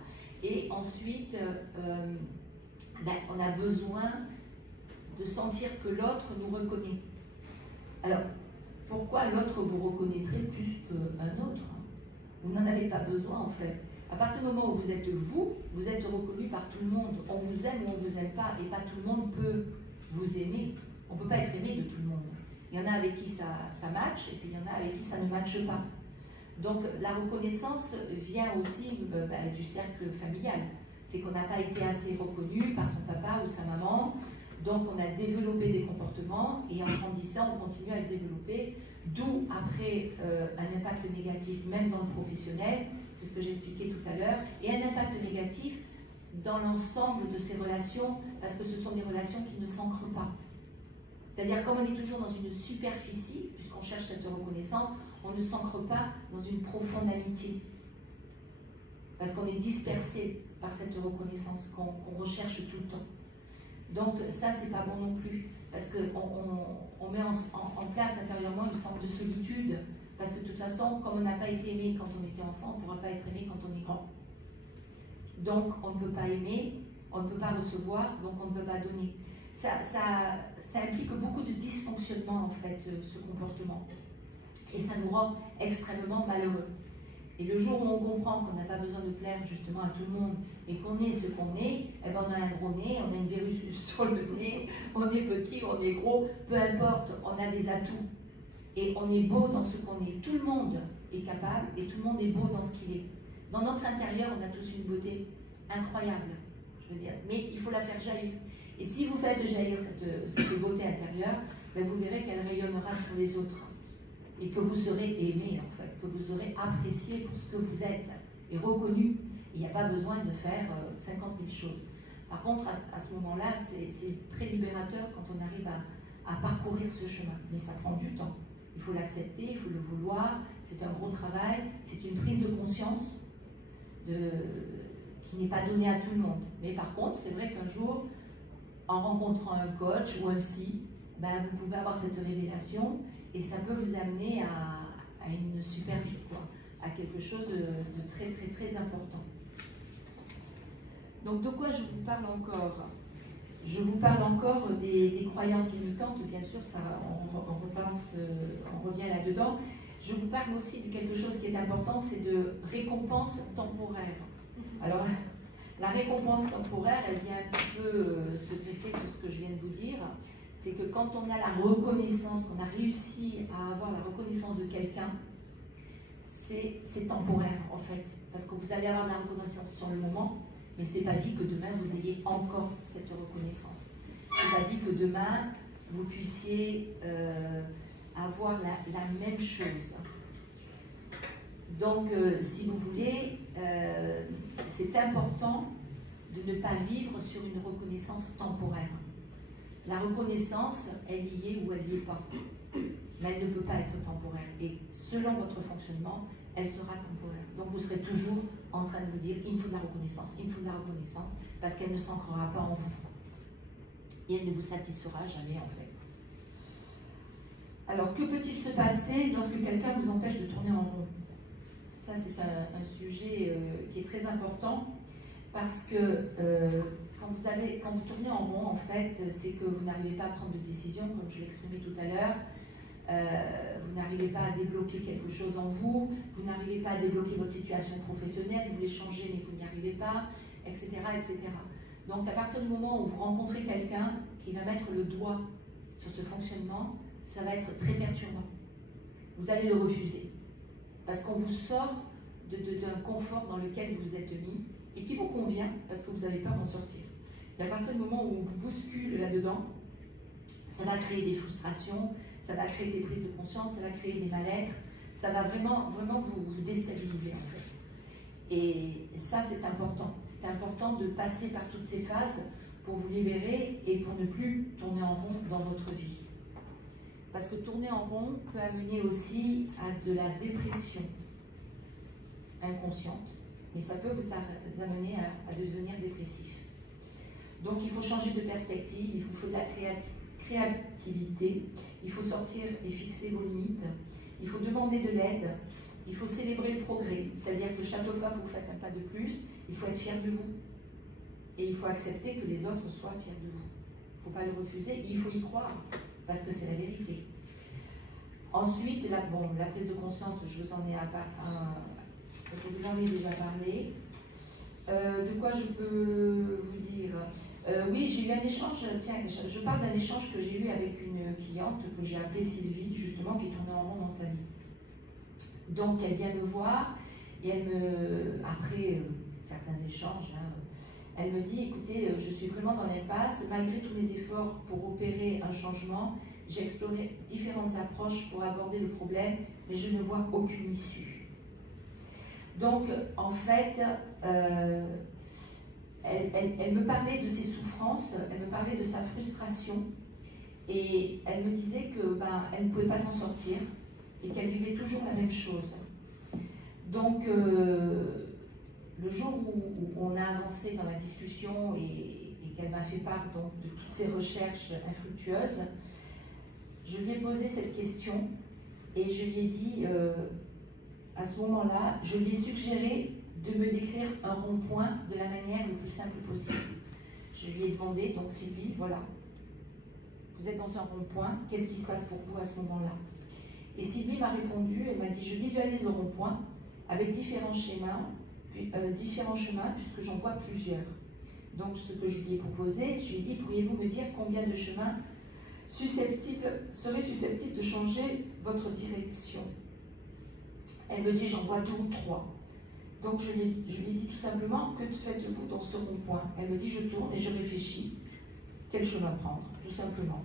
Et ensuite, on a besoin de sentir que l'autre nous reconnaît. Alors, pourquoi l'autre vous reconnaîtrait plus qu'un autre? Vous n'en avez pas besoin en fait. À partir du moment où vous êtes reconnu par tout le monde. On vous aime ou on ne vous aime pas, et pas tout le monde peut vous aimer. On ne peut pas être aimé de tout le monde. Il y en a avec qui ça match, et puis il y en a avec qui ça ne matche pas. Donc la reconnaissance vient aussi du cercle familial. C'est qu'on n'a pas été assez reconnu par son papa ou sa maman, donc on a développé des comportements, et en grandissant, on continue à le développer, d'où après un impact négatif, même dans le professionnel, c'est ce que j'expliquais tout à l'heure, et un impact négatif dans l'ensemble de ces relations, parce que ce sont des relations qui ne s'ancrent pas. C'est-à-dire, comme on est toujours dans une superficie, puisqu'on cherche cette reconnaissance, on ne s'ancre pas dans une profonde amitié. Parce qu'on est dispersé par cette reconnaissance qu'on recherche tout le temps. Donc ça, c'est pas bon non plus, parce qu'on met en place intérieurement une forme de solitude, parce que de toute façon, comme on n'a pas été aimé quand on était enfant, on ne pourra pas être aimé quand on est grand. Donc on ne peut pas aimer, on ne peut pas recevoir, donc on ne peut pas donner. Ça implique beaucoup de dysfonctionnement en fait, ce comportement. Et ça nous rend extrêmement malheureux. Et le jour où on comprend qu'on n'a pas besoin de plaire justement à tout le monde et qu'on est ce qu'on est, eh ben on a un gros nez, on a une verrue sur le nez, on est petit, on est gros, peu importe, on a des atouts. Et on est beau dans ce qu'on est. Tout le monde est capable et tout le monde est beau dans ce qu'il est. Dans notre intérieur, on a tous une beauté incroyable, je veux dire, mais il faut la faire jaillir. Et si vous faites jaillir cette beauté intérieure, ben vous verrez qu'elle rayonnera sur les autres. Et que vous serez aimé, en fait, que vous serez apprécié pour ce que vous êtes et reconnu. Il n'y a pas besoin de faire 50 000 choses. Par contre, à ce moment-là, c'est très libérateur quand on arrive à parcourir ce chemin. Mais ça prend du temps. Il faut l'accepter, il faut le vouloir. C'est un gros travail. C'est une prise de conscience qui n'est pas donnée à tout le monde. Mais par contre, c'est vrai qu'un jour, en rencontrant un coach ou un psy, ben, vous pouvez avoir cette révélation. Et ça peut vous amener à une super vie, quoi, à quelque chose de très, très, très important. Donc, de quoi je vous parle encore? Je vous parle encore des croyances limitantes, bien sûr, ça, on revient là-dedans. Je vous parle aussi de quelque chose qui est important, c'est de récompense temporaire. Alors, la récompense temporaire, elle vient un petit peu se greffer sur ce que je viens de vous dire. C'est que quand on a la reconnaissance, qu'on a réussi à avoir la reconnaissance de quelqu'un, c'est temporaire en fait. Parce que vous allez avoir la reconnaissance sur le moment, mais ce n'est pas dit que demain vous ayez encore cette reconnaissance. Ce n'est pas dit que demain vous puissiez avoir la même chose. Donc, si vous voulez, c'est important de ne pas vivre sur une reconnaissance temporaire. La reconnaissance, elle y est ou elle n'y est pas. Mais elle ne peut pas être temporaire. Et selon votre fonctionnement, elle sera temporaire. Donc vous serez toujours en train de vous dire, il me faut de la reconnaissance, il me faut de la reconnaissance, parce qu'elle ne s'ancrera pas en vous. Et elle ne vous satisfera jamais en fait. Alors, que peut-il se passer lorsque quelqu'un vous empêche de tourner en rond? Ça, c'est un sujet qui est très important, parce que quand vous tournez en rond, en fait, c'est que vous n'arrivez pas à prendre de décision, comme je l'exprimais tout à l'heure. Vous n'arrivez pas à débloquer quelque chose en vous, vous n'arrivez pas à débloquer votre situation professionnelle, vous voulez changer mais vous n'y arrivez pas, etc., etc. Donc à partir du moment où vous rencontrez quelqu'un qui va mettre le doigt sur ce fonctionnement, ça va être très perturbant. Vous allez le refuser, parce qu'on vous sort d'un confort dans lequel vous êtes mis, et qui vous convient, parce que vous n'avez pas d'en sortir. Et à partir du moment où on vous bouscule là-dedans, ça va créer des frustrations, ça va créer des prises de conscience, ça va créer des mal-être, ça va vraiment vous déstabiliser en fait. Et ça, c'est important. C'est important de passer par toutes ces phases pour vous libérer et pour ne plus tourner en rond dans votre vie. Parce que tourner en rond peut amener aussi à de la dépression inconsciente, mais ça peut vous amener à devenir dépressif. Donc il faut changer de perspective, il faut de la créativité, il faut sortir et fixer vos limites, il faut demander de l'aide, il faut célébrer le progrès, c'est-à-dire que chaque fois que vous faites un pas de plus, il faut être fier de vous. Et il faut accepter que les autres soient fiers de vous. Il ne faut pas le refuser, il faut y croire, parce que c'est la vérité. Ensuite, la prise de conscience, je vous en ai déjà parlé. De quoi je peux vous dire? Oui, j'ai eu un échange, tiens, je parle d'un échange que j'ai eu avec une cliente que j'ai appelée Sylvie, justement, qui tournait en rond dans sa vie. Donc, elle vient me voir et après certains échanges, hein, elle me dit, écoutez, je suis vraiment dans l'impasse, malgré tous mes efforts pour opérer un changement, j'ai exploré différentes approches pour aborder le problème, mais je ne vois aucune issue. Donc, en fait, elle me parlait de ses souffrances, elle me parlait de sa frustration, et elle me disait que elle ne pouvait pas s'en sortir et qu'elle vivait toujours la même chose. Donc, le jour où on a avancé dans la discussion et qu'elle m'a fait part donc, de toutes ces recherches infructueuses, je lui ai posé cette question et je lui ai dit, à ce moment-là, je lui ai suggéré de me décrire un rond-point de la manière le plus simple possible. Je lui ai demandé, donc Sylvie, voilà, vous êtes dans un rond-point, qu'est-ce qui se passe pour vous à ce moment-là? Et Sylvie m'a répondu, elle m'a dit, je visualise le rond-point avec différents schémas, différents chemins, puisque j'en vois plusieurs. Donc ce que je lui ai proposé, je lui ai dit, pourriez-vous me dire combien de chemins seraient susceptibles de changer votre direction? Elle me dit, j'en vois 2 ou 3. Donc je lui ai dit tout simplement, que faites-vous dans ce rond-point? Elle me dit, je tourne et je réfléchis. Quel chemin prendre? Tout simplement.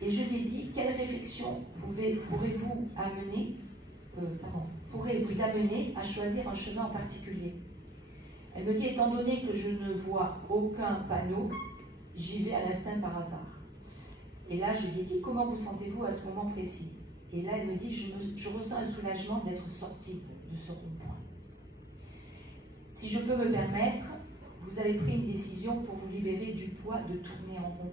Et je lui ai dit, quelle réflexion pourrez-vous vous amener à choisir un chemin en particulier? Elle me dit, étant donné que je ne vois aucun panneau, j'y vais à l'instinct par hasard. Et là, je lui ai dit, comment vous sentez-vous à ce moment précis? Et là, elle me dit, je ressens un soulagement d'être sortie de ce rond-point. Si je peux me permettre, vous avez pris une décision pour vous libérer du poids de tourner en rond.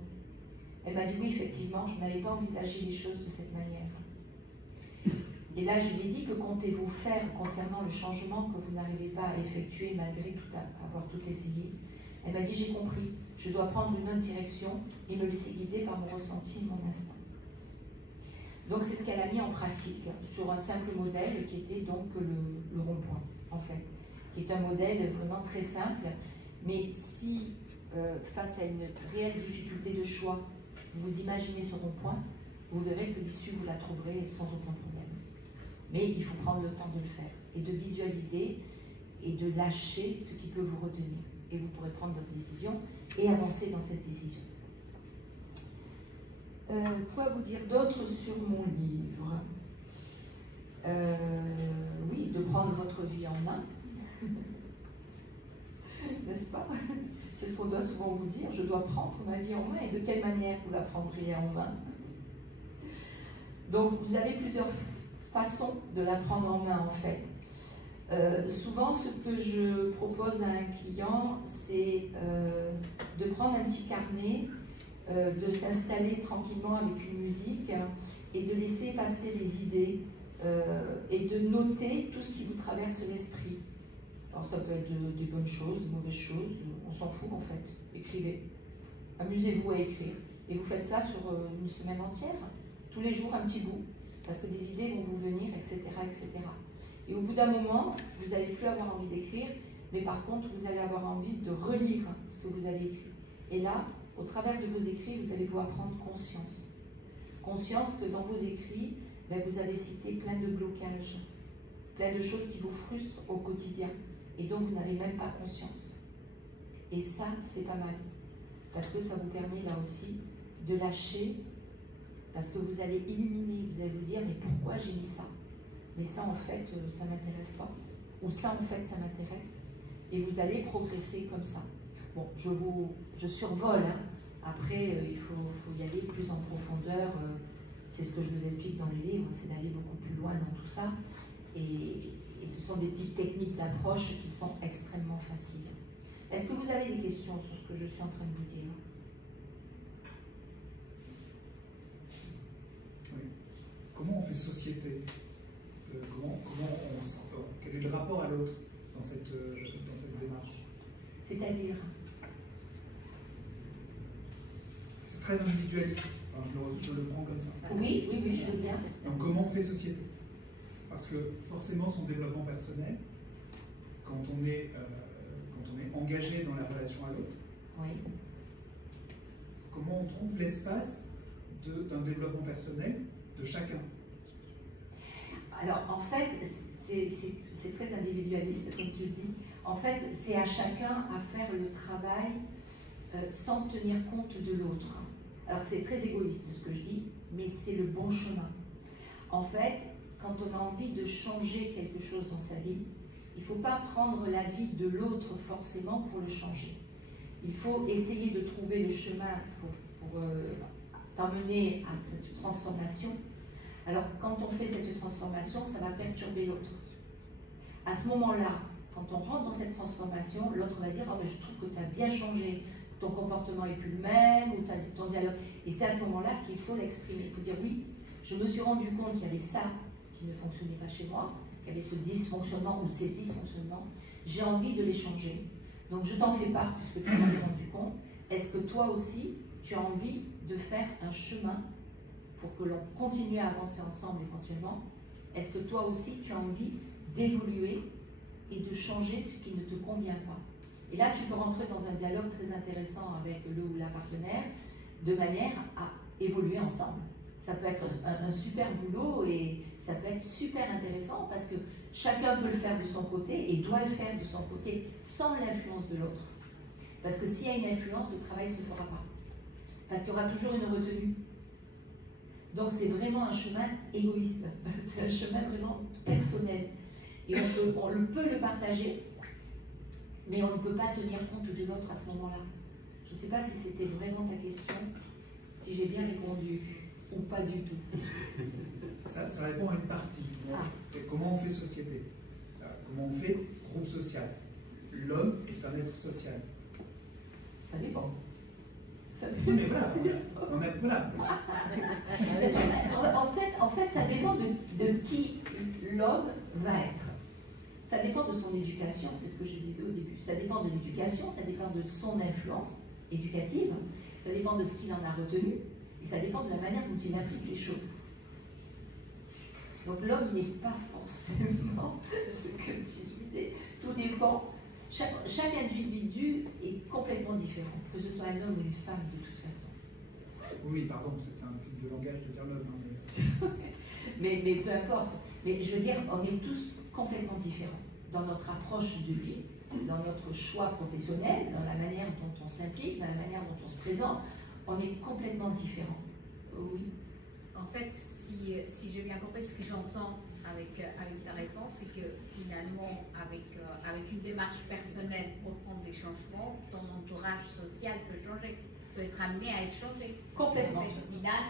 Elle m'a dit, oui, effectivement, je n'avais pas envisagé les choses de cette manière. Et là, je lui ai dit, que comptez-vous faire concernant le changement que vous n'arrivez pas à effectuer malgré avoir tout essayé? Elle m'a dit, j'ai compris, je dois prendre une autre direction et me laisser guider par mon ressenti et mon instinct. Donc c'est ce qu'elle a mis en pratique sur un simple modèle qui était donc le rond-point, en fait, qui est un modèle vraiment très simple, mais si face à une réelle difficulté de choix, vous imaginez ce rond-point, vous verrez que l'issue, vous la trouverez sans aucun problème. Mais il faut prendre le temps de le faire et de visualiser et de lâcher ce qui peut vous retenir. Et vous pourrez prendre votre décision et avancer dans cette décision. Quoi vous dire d'autre sur mon livre? Oui, de prendre votre vie en main. N'est-ce pas? C'est ce qu'on doit souvent vous dire, je dois prendre ma vie en main, et de quelle manière vous la prendriez en main? Donc vous avez plusieurs façons de la prendre en main en fait. Souvent ce que je propose à un client, c'est de prendre un petit carnet, de s'installer tranquillement avec une musique et de laisser passer les idées et de noter tout ce qui vous traverse l'esprit. Alors ça peut être des bonnes choses, des mauvaises choses, on s'en fout en fait. Écrivez, amusez-vous à écrire. Et vous faites ça sur une semaine entière, tous les jours un petit bout, parce que des idées vont vous venir, etc. etc. Et au bout d'un moment, vous n'allez plus avoir envie d'écrire, mais par contre, vous allez avoir envie de relire ce que vous avez écrit. Et là, au travers de vos écrits, vous allez pouvoir prendre conscience. Conscience que dans vos écrits, vous avez cité plein de blocages, plein de choses qui vous frustrent au quotidien et dont vous n'avez même pas conscience. Et ça, c'est pas mal, parce que ça vous permet là aussi de lâcher, parce que vous allez éliminer, vous allez vous dire, mais pourquoi j'ai mis ça? Mais ça, en fait, ça ne m'intéresse pas. Ou ça, en fait, ça m'intéresse. Et vous allez progresser comme ça. Bon, je survole, hein. Après, il faut y aller plus en profondeur. C'est ce que je vous explique dans le livre, c'est d'aller beaucoup plus loin dans tout ça. Et ce sont des petites techniques d'approche qui sont extrêmement faciles. Est-ce que vous avez des questions sur ce que je suis en train de vous dire? Oui. Comment on fait société? Quel est le rapport à l'autre dans cette démarche? C'est-à-dire? C'est très individualiste. Enfin, je le prends comme ça. Oui, je veux bien. Donc comment on fait société? Parce que forcément son développement personnel, quand on est engagé dans la relation à l'autre, Oui. comment on trouve l'espace d'un développement personnel de chacun? Alors, en fait, c'est très individualiste, comme tu dis. En fait, c'est à chacun à faire le travail sans tenir compte de l'autre. Alors, c'est très égoïste ce que je dis, mais c'est le bon chemin. En fait, quand on a envie de changer quelque chose dans sa vie, il ne faut pas prendre la vie de l'autre forcément pour le changer. Il faut essayer de trouver le chemin pour t'emmener à cette transformation. Alors, quand on fait cette transformation, ça va perturber l'autre. À ce moment-là, quand on rentre dans cette transformation, l'autre va dire « Oh, mais je trouve que tu as bien changé, ton comportement n'est plus le même, ou ton dialogue. » Et c'est à ce moment-là qu'il faut l'exprimer. Il faut dire « Oui, je me suis rendu compte qu'il y avait ça qui ne fonctionnait pas chez moi, qu'il y avait ce dysfonctionnement ou ces dysfonctionnements. J'ai envie de les changer. Donc, je t'en fais part puisque tu t'en es rendu compte. Est-ce que toi aussi, tu as envie de faire un chemin pour que l'on continue à avancer ensemble éventuellement? Est-ce que toi aussi, tu as envie d'évoluer et de changer ce qui ne te convient pas? Et là, tu peux rentrer dans un dialogue très intéressant avec le ou la partenaire, de manière à évoluer ensemble. Ça peut être un super boulot et ça peut être super intéressant parce que chacun peut le faire de son côté et doit le faire de son côté sans l'influence de l'autre. Parce que s'il y a une influence, le travail ne se fera pas. Parce qu'il y aura toujours une retenue. Donc c'est vraiment un chemin égoïste. C'est un chemin vraiment personnel. Et on peut le partager, mais on ne peut pas tenir compte de l'autre à ce moment-là. Je ne sais pas si c'était vraiment ta question, si j'ai bien répondu, ou pas du tout. Ça répond à une partie. C'est comment on fait société. Comment on fait groupe social. L'homme est un être social. Ça dépend. Ça Mais voilà, on est voilà. En fait, ça dépend de qui l'homme va être. Ça dépend de son éducation, c'est ce que je disais au début. Ça dépend de l'éducation, ça dépend de son influence éducative, ça dépend de ce qu'il en a retenu, et ça dépend de la manière dont il applique les choses. Donc l'homme n'est pas forcément ce que tu disais. Tout dépend. Chaque individu est complètement différent, que ce soit un homme ou une femme de toute façon. Oui, pardon, c'est un type de langage de dire l'homme. Mais peu importe. Mais je veux dire, on est tous complètement différents dans notre approche de vie, dans notre choix professionnel, dans la manière dont on s'implique, dans la manière dont on se présente. On est complètement différents. Oui. En fait, si j'ai bien compris, ce que j'entends avec ta réponse, c'est que finalement, avec une démarche personnelle profonde des changements, ton entourage social peut changer, peut être amené à être changé. Complètement. Au final,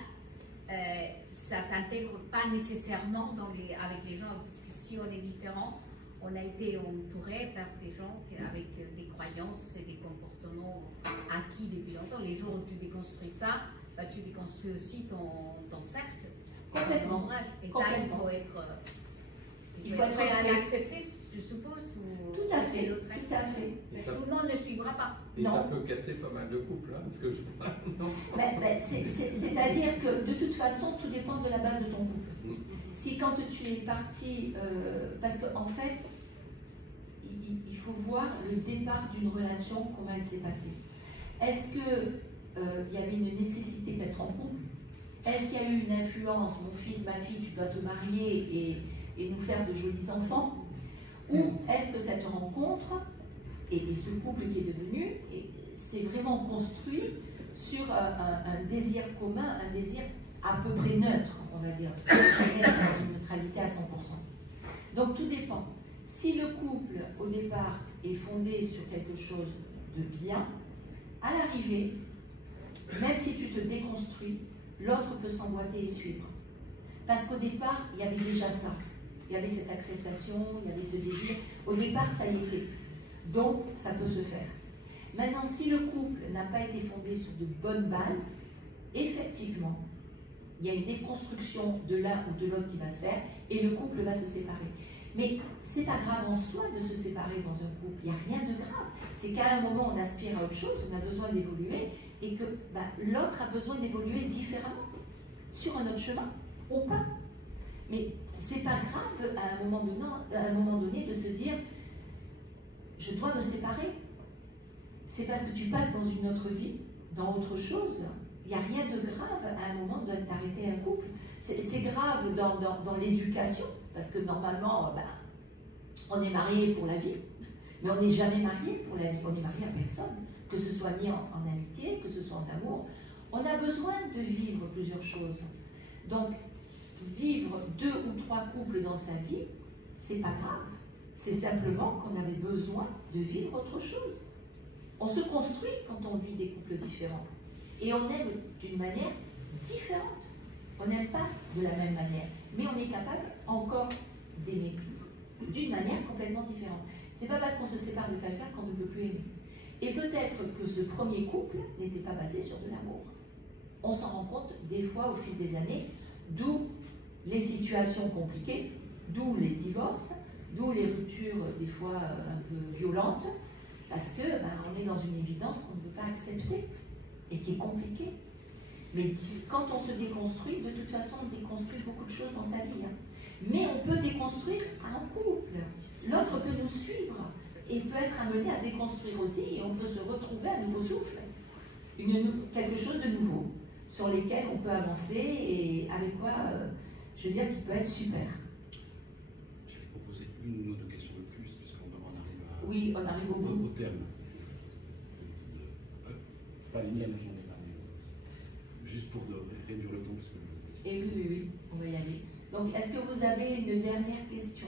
ça ne s'intègre pas nécessairement avec les gens, parce que si on est différent, on a été entouré par des gens avec des croyances et des comportements acquis depuis longtemps. Les jours où tu déconstruis ça, bah, tu déconstruis aussi ton cercle. Complètement. Et ça, il faut être prêt à l'accepter, je suppose. Ou tout à fait. Tout à fait. Tout le monde ne suivra pas. Et non. Ça peut casser pas mal de couples, hein, parce que je... non. C'est-à-dire que de toute façon, tout dépend de la base de ton couple. Si quand tu es parti, parce qu'en fait, il faut voir le départ d'une relation, comment elle s'est passée. Est-ce qu'il y avait une nécessité d'être en couple? Est-ce qu'il y a eu une influence, mon fils, ma fille, tu dois te marier et nous faire de jolis enfants? Ou est-ce que cette rencontre et ce couple qui est devenu, c'est vraiment construit sur un désir commun, un désir à peu près neutre, on va dire, parce que jamais dans une neutralité à 100%. Donc tout dépend. Si le couple, au départ, est fondé sur quelque chose de bien, à l'arrivée, même si tu te déconstruis, l'autre peut s'emboîter et suivre. Parce qu'au départ, il y avait déjà ça. Il y avait cette acceptation, il y avait ce désir. Au départ, ça y était. Donc, ça peut se faire. Maintenant, si le couple n'a pas été fondé sur de bonnes bases, effectivement, il y a une déconstruction de l'un ou de l'autre qui va se faire et le couple va se séparer. Mais c'est pas grave en soi de se séparer dans un couple. Il n'y a rien de grave. C'est qu'à un moment, on aspire à autre chose, on a besoin d'évoluer et que l'autre a besoin d'évoluer différemment sur un autre chemin ou pas. Mais c'est pas grave à un moment donné de se dire je dois me séparer. C'est parce que tu passes dans une autre vie, dans autre chose. Il n'y a rien de grave à un moment d'arrêter un couple. C'est grave dans l'éducation, parce que normalement, on est marié pour la vie, mais on n'est jamais marié pour la vie. On est marié à personne, que ce soit ni en amitié, que ce soit en amour. On a besoin de vivre plusieurs choses. Donc, vivre 2 ou 3 couples dans sa vie, c'est pas grave. C'est simplement qu'on avait besoin de vivre autre chose. On se construit quand on vit des couples différents. Et on aime d'une manière différente. On n'aime pas de la même manière. Mais on est capable encore d'aimer d'une manière complètement différente. C'est pas parce qu'on se sépare de quelqu'un qu'on ne peut plus aimer. Et peut-être que ce premier couple n'était pas basé sur de l'amour. On s'en rend compte des fois au fil des années, d'où les situations compliquées, d'où les divorces, d'où les ruptures des fois un peu violentes, parce que on est dans une évidence qu'on ne peut pas accepter et qui est compliquée. Mais quand on se déconstruit, de toute façon on déconstruit beaucoup de choses dans sa vie. Hein. Mais on peut déconstruire en couple. L'autre peut nous suivre et peut être amené à déconstruire aussi, et on peut se retrouver à nouveau souffle. Quelque chose de nouveau, sur lesquels on peut avancer et avec quoi, je veux dire, qui peut être super. J'allais proposer une ou deux questions de plus, puisqu'on arrive à... Oui, on arrive au bout. Au terme. Pas les miennes, j'en ai pas, mais juste pour réduire le temps. Parce que... Et oui, on va y aller. Donc, est-ce que vous avez une dernière question?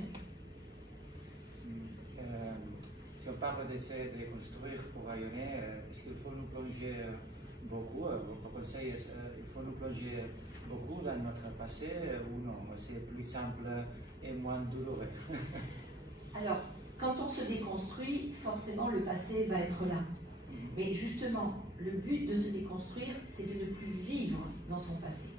Si on parle d'essayer de construire pour rayonner, est-ce qu'il faut nous plonger beaucoup, votre conseil, il faut nous plonger beaucoup dans notre passé ou non? C'est plus simple et moins douloureux. Alors, quand on se déconstruit, forcément le passé va être là. Mais justement, le but de se déconstruire, c'est de ne plus vivre dans son passé.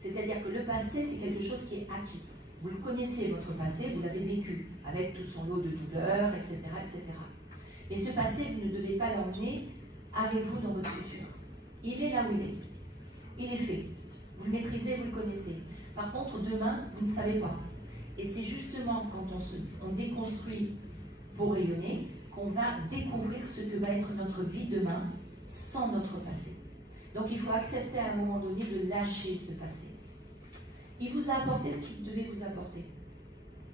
C'est-à-dire que le passé, c'est quelque chose qui est acquis. Vous le connaissez, votre passé, vous l'avez vécu, avec tout son lot de douleurs, etc., etc. Et ce passé, vous ne devez pas l'emmener avec vous dans votre futur. Il est là où il est. Il est fait. Vous le maîtrisez, vous le connaissez. Par contre, demain, vous ne savez pas. Et c'est justement quand on déconstruit pour rayonner qu'on va découvrir ce que va être notre vie demain sans notre passé. Donc il faut accepter à un moment donné de lâcher ce passé. Il vous a apporté ce qu'il devait vous apporter.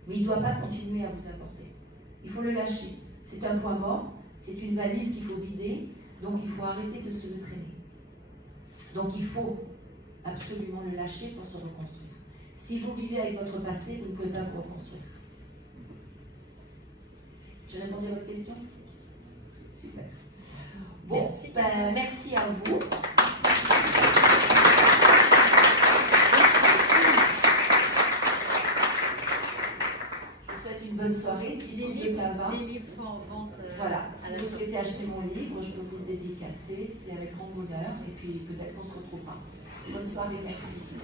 Mais il ne doit pas continuer à vous apporter. Il faut le lâcher. C'est un poids mort, c'est une valise qu'il faut vider, donc il faut arrêter de se le traîner. Donc il faut absolument le lâcher pour se reconstruire. Si vous vivez avec votre passé, vous ne pouvez pas vous reconstruire. J'ai répondu à votre question? Super. Bon, merci à vous. Une bonne soirée, petit coup de tabac. Les livres sont en vente. Voilà, si vous souhaitez acheter mon livre, je peux vous le dédicacer, c'est avec grand bonheur, et puis peut-être qu'on se retrouvera. Bonne soirée, merci.